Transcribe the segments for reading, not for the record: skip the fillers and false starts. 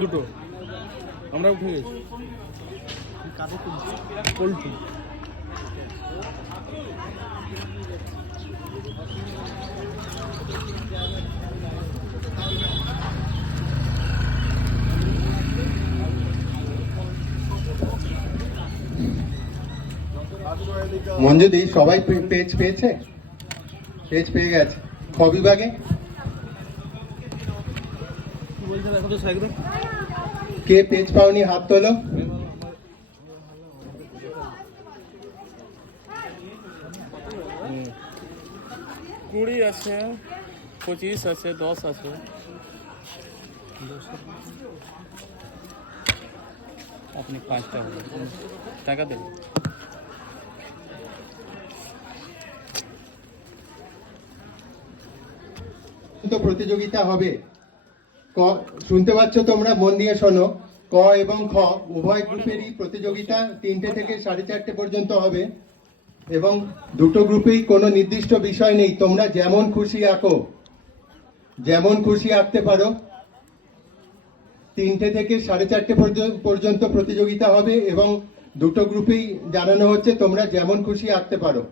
দুটো আমরা উঠে গেছি পোল্ট্রি। মঞ্জুদি সবাই পেজ পেয়েছে? পেজ পেয়ে গেছে। খ বিভাগে কে পেজ পাওনি হাত তোলো। কুড়ি আছে, 25 আছে, 10 আছে। আপনি 5টা টাকা দেবেন। প্রতিযোগিতা হবে। শুনতে পাচ্ছ তোমরা? মন দিয়ে শোনো। ক এবং খ উভয় গ্রুপেরই প্রতিযোগিতা 3টে থেকে 4:30 পর্যন্ত হবে এবং দুটো গ্রুপেই কোনো নির্দিষ্ট বিষয় নেই। তোমরা যেমন খুশি আঁকো, যেমন খুশি আঁকতে পারো। 3টে থেকে 4:30 পর্যন্ত প্রতিযোগিতা হবে এবং দুটো গ্রুপেই জানানো হচ্ছে তোমরা যেমন খুশি আঁকতে পারো।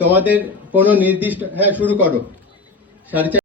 তোমাদের কোনো নির্দিষ্ট, হ্যাঁ শুরু করো। 4:30